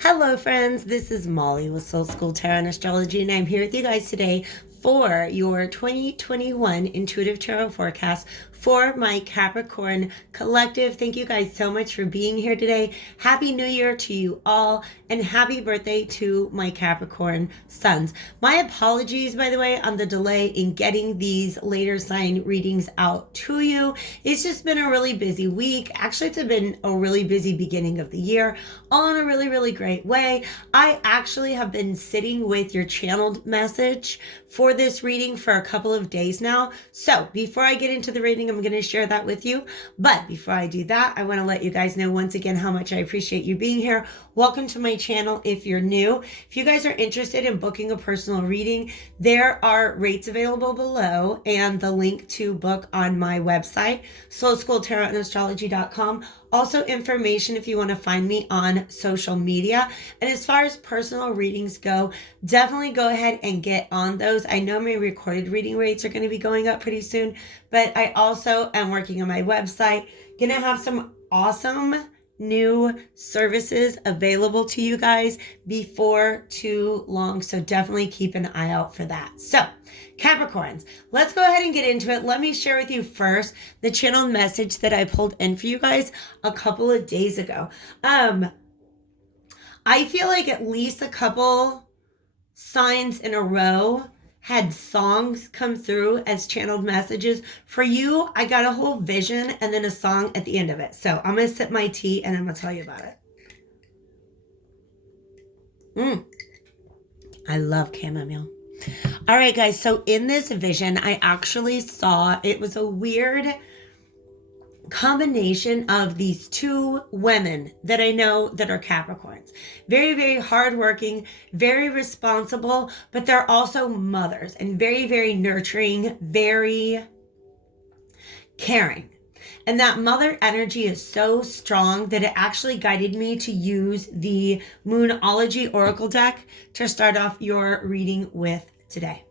Hello, friends. This is Molly with Soul School Tarot and Astrology, and I'm here with you guys today for your 2021 Intuitive Tarot Forecast for my Capricorn collective. Thank you guys so much for being here today. Happy New Year to you all, and happy birthday to my Capricorn sons. My apologies, by the way, on the delay in getting these later sign readings out to you. It's just been a really busy week. Actually, it's been a really busy beginning of the year, all in a really, really great way. I actually have been sitting with your channeled message for this reading for a couple of days now. So before I get into the reading, I'm going to share that with you. But before I do that, I want to let you guys know once again how much I appreciate you being here. Welcome to my channel if you're new. If you guys are interested in booking a personal reading, there are rates available below and the link to book on my website, soulschooltarotandastrology.com. Also information if you want to find me on social media. And as far as personal readings go, definitely go ahead and get on those. I know my recorded reading rates are going to be going up pretty soon, but I also am working on my website. Gonna have some awesome new services available to you guys before too long. So definitely keep an eye out for that. So Capricorns, let's go ahead and get into it. Let me share with you first the channel message that I pulled in for you guys a couple of days ago. I feel like at least a couple signs in a row had songs come through as channeled messages. For you, I got a whole vision and then a song at the end of it. So I'm going to sip my tea and I'm going to tell you about it. I love chamomile. All right, guys. So in this vision, I actually saw, it was a weird combination of these two women that I know that are Capricorns. Very, very hardworking, very responsible, but they're also mothers and very, very nurturing, very caring. And that mother energy is so strong that it actually guided me to use the Moonology Oracle deck to start off your reading with today.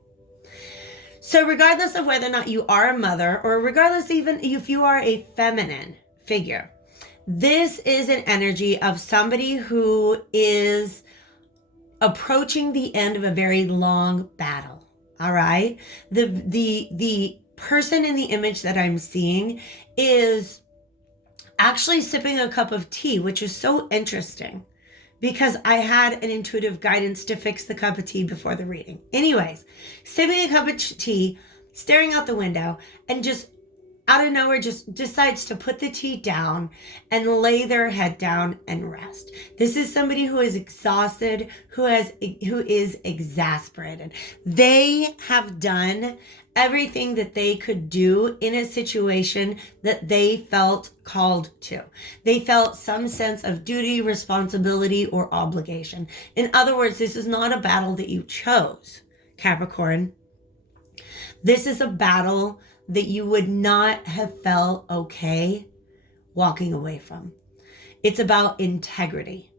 So regardless of whether or not you are a mother, or regardless even if you are a feminine figure, this is an energy of somebody who is approaching the end of a very long battle. All right. The person in the image that I'm seeing is actually sipping a cup of tea, which is so interesting because I had an intuitive guidance to fix the cup of tea before the reading. Anyways, sipping a cup of tea, staring out the window, and just out of nowhere just decides to put the tea down and lay their head down and rest. This is somebody who is exhausted, who is exasperated. They have done everything that they could do in a situation that they felt called to. They felt some sense of duty, responsibility, or obligation. In other words, this is not a battle that you chose, Capricorn. This is a battle that you would not have felt okay walking away from. It's about integrity.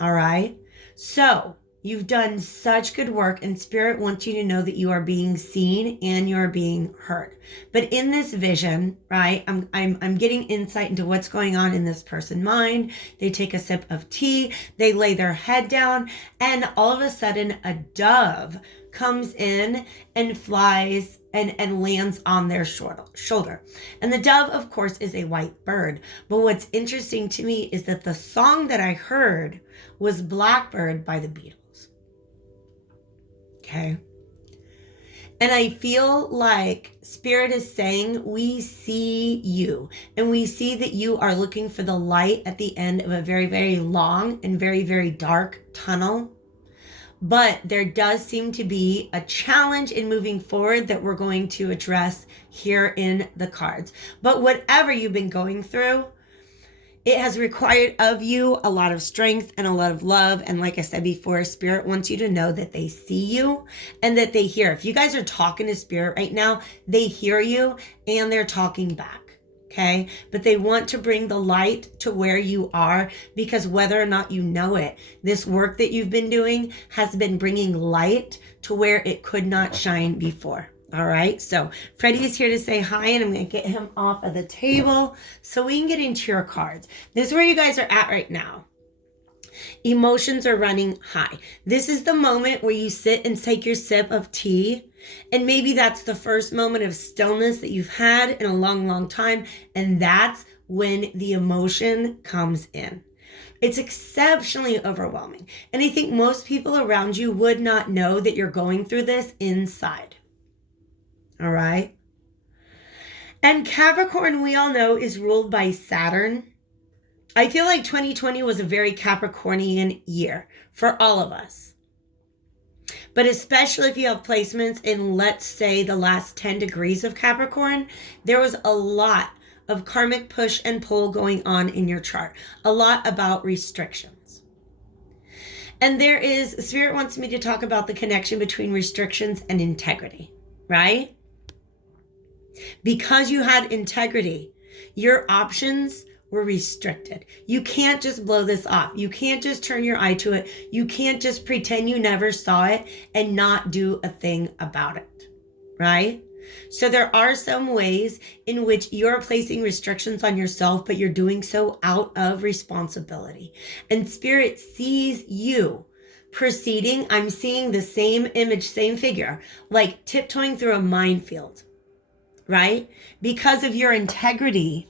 All right? So you've done such good work, and Spirit wants you to know that you are being seen and you're being heard. But in this vision, right, I'm getting insight into what's going on in this person's mind. They take a sip of tea, they lay their head down, and all of a sudden a dove comes in and flies and lands on their shoulder. And the dove, of course, is a white bird. But what's interesting to me is that the song that I heard was Blackbird by the Beatles. Okay. And I feel like Spirit is saying, we see you, and we see that you are looking for the light at the end of a very, very long and very, very dark tunnel. But there does seem to be a challenge in moving forward that we're going to address here in the cards. But whatever you've been going through, it has required of you a lot of strength and a lot of love. And like I said before, Spirit wants you to know that they see you and that they hear. If you guys are talking to Spirit right now, they hear you and they're talking back. Okay, but they want to bring the light to where you are, because whether or not you know it, this work that you've been doing has been bringing light to where it could not shine before. All right, so Freddie is here to say hi, and I'm going to get him off of the table so we can get into your cards. This is where you guys are at right now. Emotions are running high. This is the moment where you sit and take your sip of tea. And maybe that's the first moment of stillness that you've had in a long, long time. And that's when the emotion comes in. It's exceptionally overwhelming. And I think most people around you would not know that you're going through this inside. All right. And Capricorn, we all know, is ruled by Saturn. I feel like 2020 was a very Capricornian year for all of us. But especially if you have placements in, let's say, the last 10 degrees of Capricorn, there was a lot of karmic push and pull going on in your chart. A lot about restrictions. And Spirit wants me to talk about the connection between restrictions and integrity, right? Because you had integrity, your options were restricted. You can't just blow this off. You can't just turn your eye to it. You can't just pretend you never saw it and not do a thing about it, right? So there are some ways in which you're placing restrictions on yourself, but you're doing so out of responsibility. And Spirit sees you proceeding. I'm seeing the same image, same figure, like tiptoeing through a minefield, right? Because of your integrity,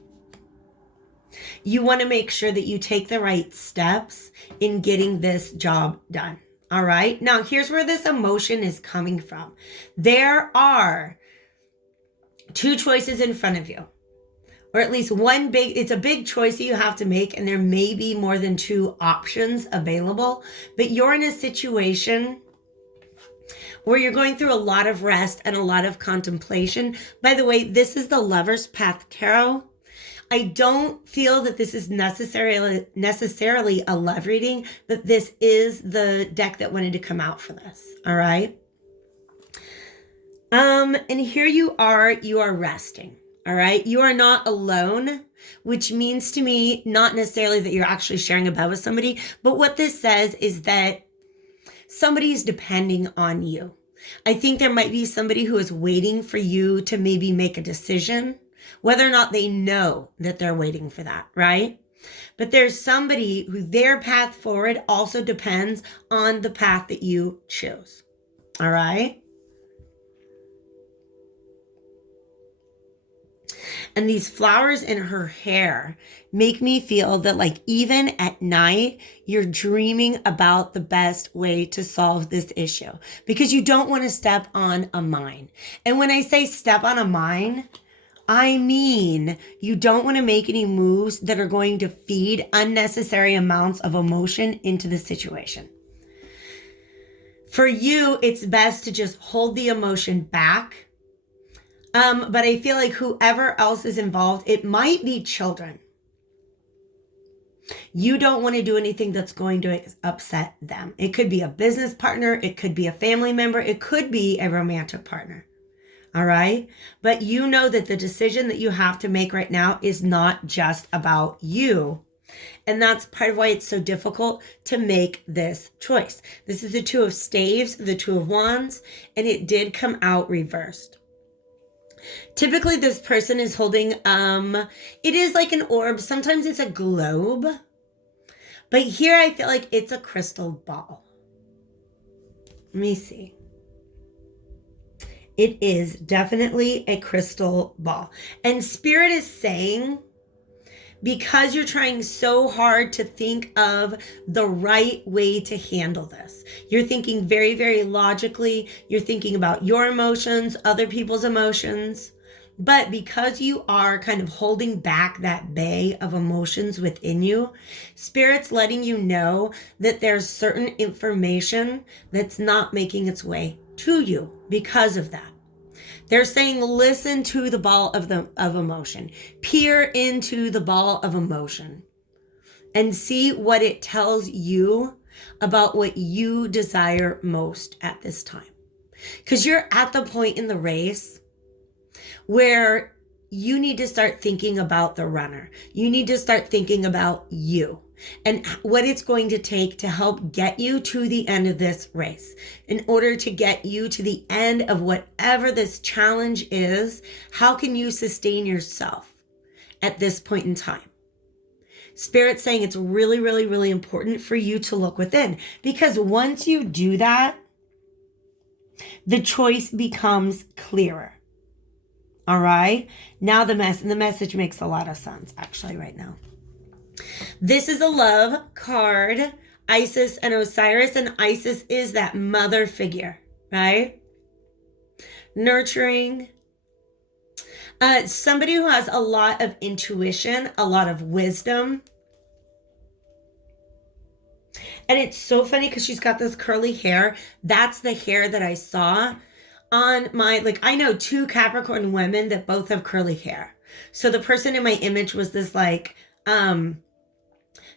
you want to make sure that you take the right steps in getting this job done. All right. Now, here's where this emotion is coming from. There are two choices in front of you, or at least it's a big choice that you have to make. And there may be more than two options available, but you're in a situation where you're going through a lot of rest and a lot of contemplation. By the way, this is the Lover's Path Tarot. I don't feel that this is necessarily a love reading, but this is the deck that wanted to come out for this. All right. And here you are resting. All right. You are not alone, which means to me, not necessarily that you're actually sharing a bed with somebody, but what this says is that somebody's depending on you. I think there might be somebody who is waiting for you to maybe make a decision, whether or not they know that they're waiting for that, right? But there's somebody who their path forward also depends on the path that you choose. All right? And these flowers in her hair make me feel that, like, even at night, you're dreaming about the best way to solve this issue because you don't want to step on a mine. And when I say step on a mine, I mean you don't want to make any moves that are going to feed unnecessary amounts of emotion into the situation. For you, it's best to just hold the emotion back. But I feel like whoever else is involved, it might be children. You don't want to do anything that's going to upset them. It could be a business partner. It could be a family member. It could be a romantic partner. All right. But you know that the decision that you have to make right now is not just about you. And that's part of why it's so difficult to make this choice. This is the Two of Staves, the Two of Wands, and it did come out reversed. Typically, this person is holding, it is like an orb. Sometimes it's a globe. But here I feel like it's a crystal ball. Let me see. It is definitely a crystal ball. And Spirit is saying, because you're trying so hard to think of the right way to handle this. You're thinking very, very logically. You're thinking about your emotions, other people's emotions. But because you are kind of holding back that bay of emotions within you, Spirit's letting you know that there's certain information that's not making its way to you because of that. They're saying, listen to the ball of emotion. Peer into the ball of emotion and see what it tells you about what you desire most at this time. Because you're at the point in the race where you need to start thinking about the runner. You need to start thinking about you and what it's going to take to help get you to the end of this race. In order to get you to the end of whatever this challenge is, how can you sustain yourself at this point in time? Spirit's saying it's really, really, really important for you to look within, because once you do that, the choice becomes clearer. All right. Now the message makes a lot of sense actually right now. This is a love card, Isis and Osiris, and Isis is that mother figure, right? Nurturing. Somebody who has a lot of intuition, a lot of wisdom. And it's so funny because she's got this curly hair. That's the hair that I saw on my, like, I know 2 Capricorn women that both have curly hair. So the person in my image was this like, kind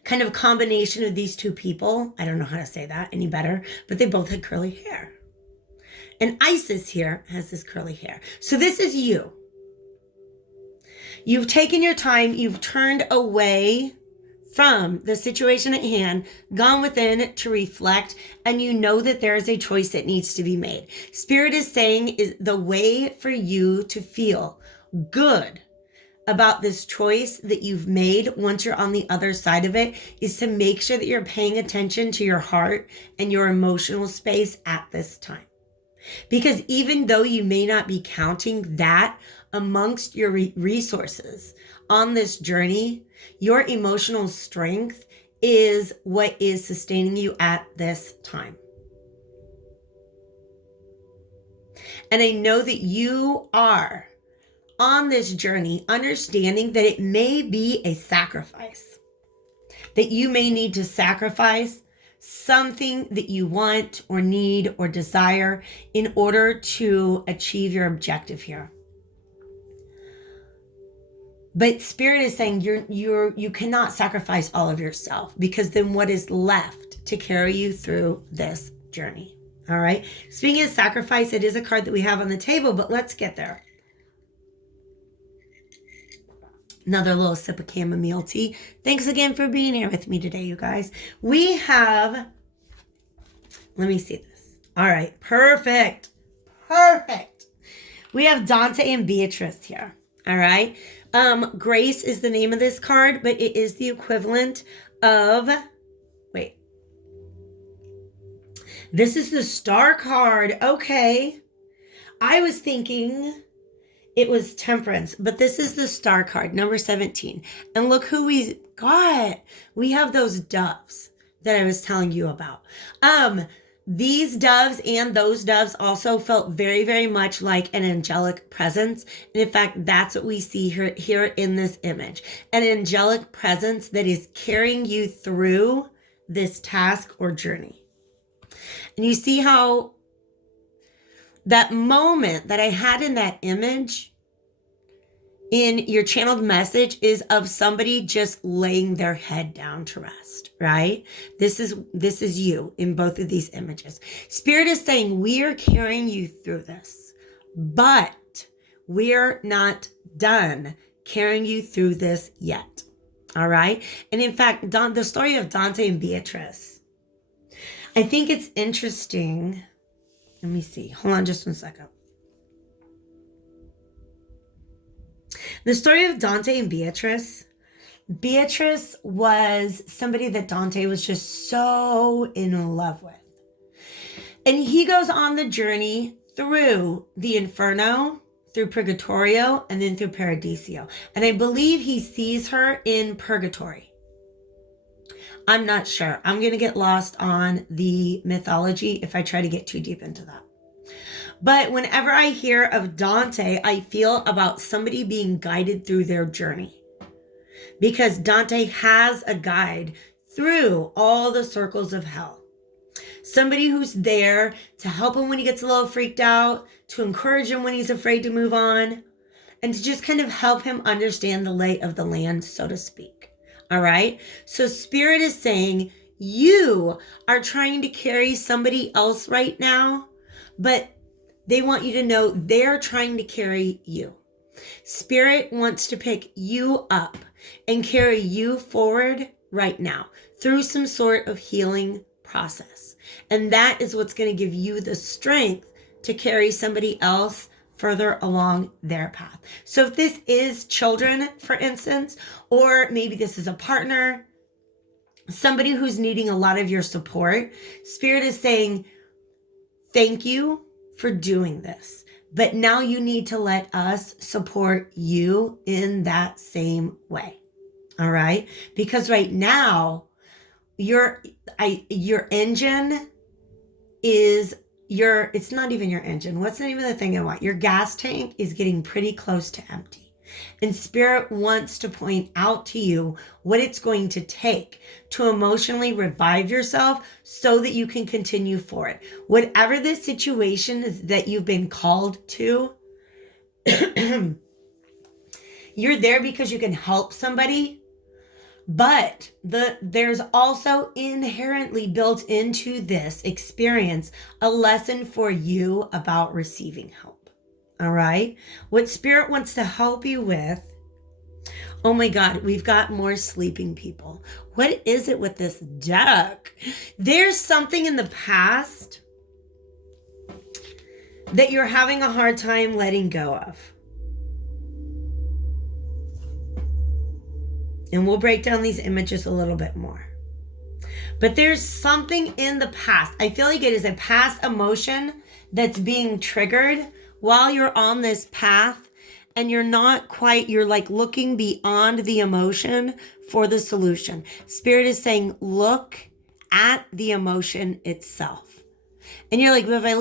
of combination of these 2 people. I don't know how to say that any better, but they both had curly hair. And Isis here has this curly hair. So this is you. You've taken your time. You've turned away from the situation at hand, gone within to reflect, and you know that there is a choice that needs to be made. Spirit is saying is the way for you to feel good about this choice that you've made once you're on the other side of it is to make sure that you're paying attention to your heart and your emotional space at this time. Because even though you may not be counting that amongst your resources on this journey, your emotional strength is what is sustaining you at this time. And I know that you are on this journey understanding that it may be a sacrifice, that you may need to sacrifice something that you want or need or desire in order to achieve your objective here. But Spirit is saying you cannot sacrifice all of yourself, because then what is left to carry you through this journey? All right. Speaking of sacrifice, it is a card that we have on the table, but let's get there. Another little sip of chamomile tea. Thanks again for being here with me today, you guys. We have, let me see this. All right. Perfect. We have Dante and Beatrice here. All right. Grace is the name of this card, but it is the equivalent of, wait. This is the Star card. Okay. I was thinking it was Temperance, but this is the Star card, number 17. And look who we got. We have those doves that I was telling you about. These doves and those doves also felt very, very much like an angelic presence. And in fact, that's what we see here in this image. An angelic presence that is carrying you through this task or journey. And you see how that moment that I had in that image in your channeled message is of somebody just laying their head down to rest, right? This is you in both of these images. Spirit is saying we are carrying you through this, but we're not done carrying you through this yet. All right. And in fact, the story of Dante and Beatrice, I think it's interesting. Let me see. Hold on just one second. The story of Dante and Beatrice. Beatrice was somebody that Dante was just so in love with. And he goes on the journey through the Inferno, through Purgatorio, and then through Paradiso. And I believe he sees her in Purgatory. I'm not sure. I'm going to get lost on the mythology if I try to get too deep into that. But whenever I hear of Dante, I feel about somebody being guided through their journey. Because Dante has a guide through all the circles of hell. Somebody who's there to help him when he gets a little freaked out, to encourage him when he's afraid to move on, and to just kind of help him understand the lay of the land, so to speak. All right? So Spirit is saying, you are trying to carry somebody else right now, but they want you to know they're trying to carry you. Spirit wants to pick you up and carry you forward right now through some sort of healing process. And that is what's going to give you the strength to carry somebody else further along their path. So if this is children, for instance, or maybe this is a partner, somebody who's needing a lot of your support, Spirit is saying, thank you for doing this. But now you need to let us support you in that same way. All right? Because right now, your engine is it's not even your engine. What's the name of the thing I want? Your gas tank is getting pretty close to empty. And Spirit wants to point out to you what it's going to take to emotionally revive yourself so that you can continue forward. Whatever the situation is that you've been called to, you're there because you can help somebody. But there's also inherently built into this experience a lesson for you about receiving help. All right? What Spirit wants to help you with, oh my God, we've got more sleeping people. What is it with this deck? There's something in the past that you're having a hard time letting go of. And we'll break down these images a little bit more. But there's something in the past. I feel like it is a past emotion that's being triggered while you're on this path, and you're like looking beyond the emotion for the solution. Spirit is saying, look at the emotion itself. And you're like, well, if I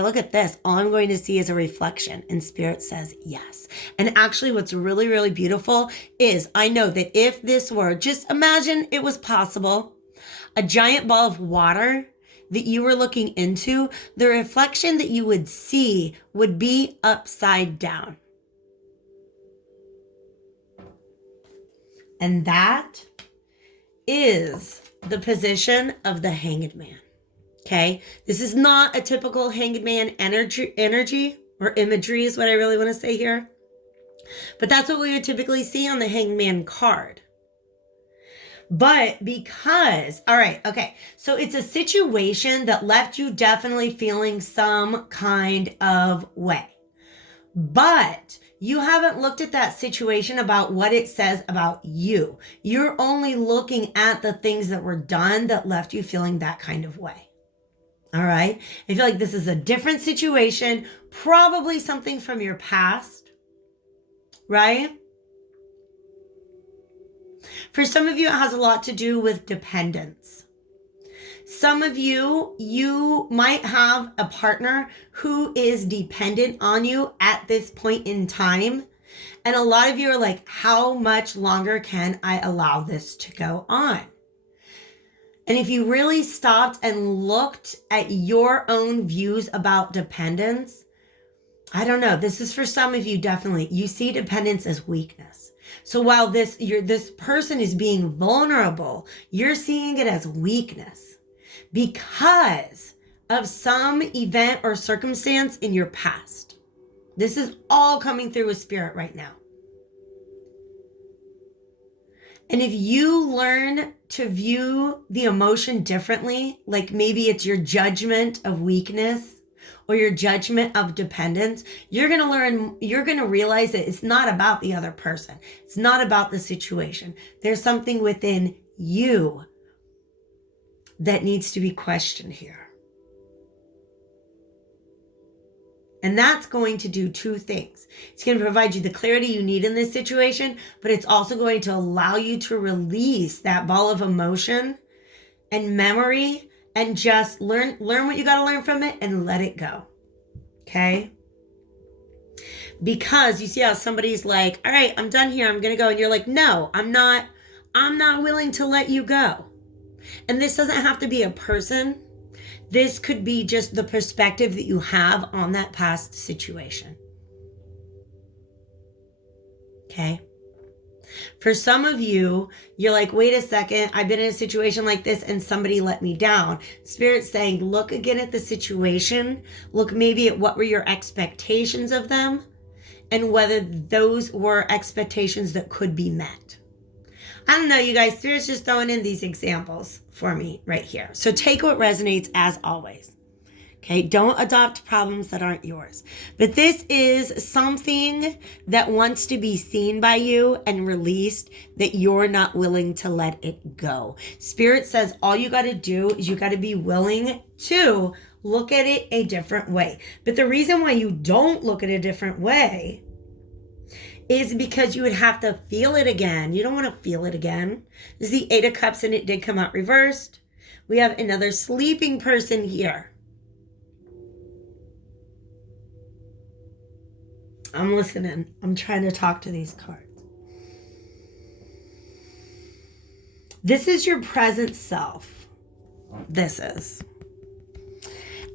look at this, all I'm going to see is a reflection. And Spirit says yes. And actually what's really, really beautiful is I know that if this were, just imagine it was possible, a giant ball of water that you were looking into, the reflection that you would see would be upside down. And that is the position of the Hanged Man. Okay, this is not a typical Hanged Man energy or imagery is what I really want to say here. But that's what we would typically see on the Hanged Man card. But because, all right, okay, so it's a situation that left you definitely feeling some kind of way. But you haven't looked at that situation about what it says about you. You're only looking at the things that were done that left you feeling that kind of way. All right. I feel like this is a different situation, probably something from your past, right? For some of you, it has a lot to do with dependence. Some of you might have a partner who is dependent on you at this point in time. And a lot of you are like, how much longer can I allow this to go on? And if you really stopped and looked at your own views about dependence, I don't know, this is for some of you definitely. You see dependence as weakness. So while this person is being vulnerable, you're seeing it as weakness because of some event or circumstance in your past. This is all coming through with Spirit right now. And if you learn to view the emotion differently, like maybe it's your judgment of weakness or your judgment of dependence, you're going to realize that it's not about the other person. It's not about the situation. There's something within you that needs to be questioned here. And that's going to do two things. It's going to provide you the clarity you need in this situation, but it's also going to allow you to release that ball of emotion and memory and just learn what you got to learn from it and let it go. Okay? Because you see how somebody's like, all right, I'm done here. I'm going to go. And you're like, no, I'm not willing to let you go. And this doesn't have to be a person. This could be just the perspective that you have on that past situation. Okay? For some of you, you're like, wait a second, I've been in a situation like this and somebody let me down. Spirit's saying, look again at the situation. Look maybe at what were your expectations of them and whether those were expectations that could be met. I don't know, you guys. Spirit's just throwing in these examples for me right here. So take what resonates as always. Okay, don't adopt problems that aren't yours. But this is something that wants to be seen by you and released that you're not willing to let it go. Spirit says all you got to do is you got to be willing to look at it a different way. But the reason why you don't look at it a different way is because you would have to feel it again. You don't want to feel it again. This is the Eight of Cups and it did come out reversed. We have another sleeping person here. I'm listening. I'm trying to talk to these cards. This is your present self. This is.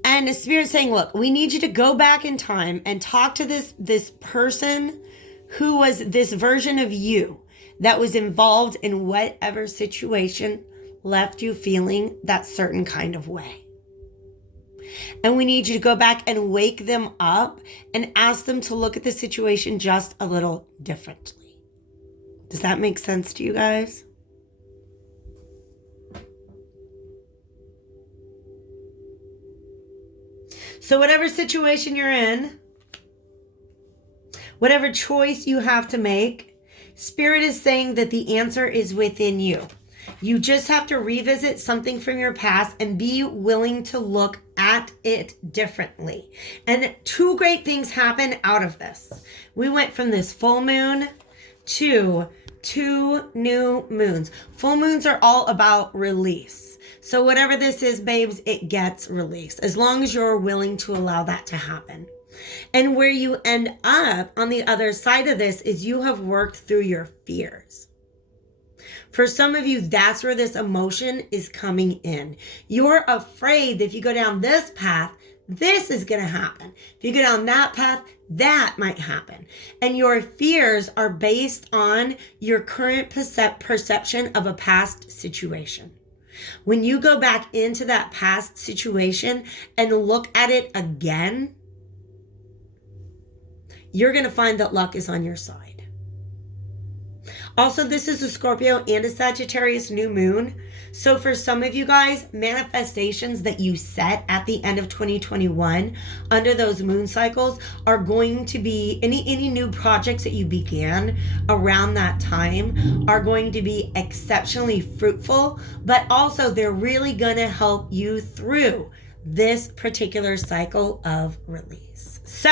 And the Spirit's saying, look, we need you to go back in time and talk to this person who was this version of you that was involved in whatever situation left you feeling that certain kind of way. And we need you to go back and wake them up and ask them to look at the situation just a little differently. Does that make sense to you guys? So whatever situation you're in, whatever choice you have to make, Spirit is saying that the answer is within you. You just have to revisit something from your past and be willing to look at it differently. And two great things happen out of this. We went from this full moon to 2 new moons. Full moons are all about release. So whatever this is, babes, it gets released as long as you're willing to allow that to happen. And where you end up on the other side of this is you have worked through your fears. For some of you, that's where this emotion is coming in. You're afraid that if you go down this path, this is going to happen. If you go down that path, that might happen. And your fears are based on your current perception of a past situation. When you go back into that past situation and look at it again, you're going to find that luck is on your side. Also, this is a Scorpio and a Sagittarius new moon. So for some of you guys, manifestations that you set at the end of 2021 under those moon cycles are going to be any new projects that you began around that time are going to be exceptionally fruitful, but also they're really going to help you through this particular cycle of release. So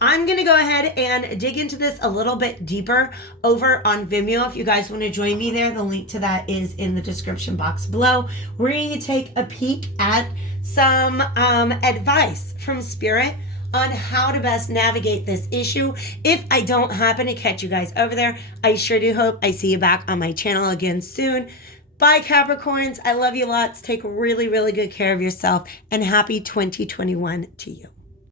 I'm going to go ahead and dig into this a little bit deeper over on Vimeo. If you guys want to join me there, the link to that is in the description box below. We're going to take a peek at some advice from Spirit on how to best navigate this issue. If I don't happen to catch you guys over there, I sure do hope I see you back on my channel again soon. Bye, Capricorns. I love you lots. Take really, really good care of yourself, and happy 2021 to you.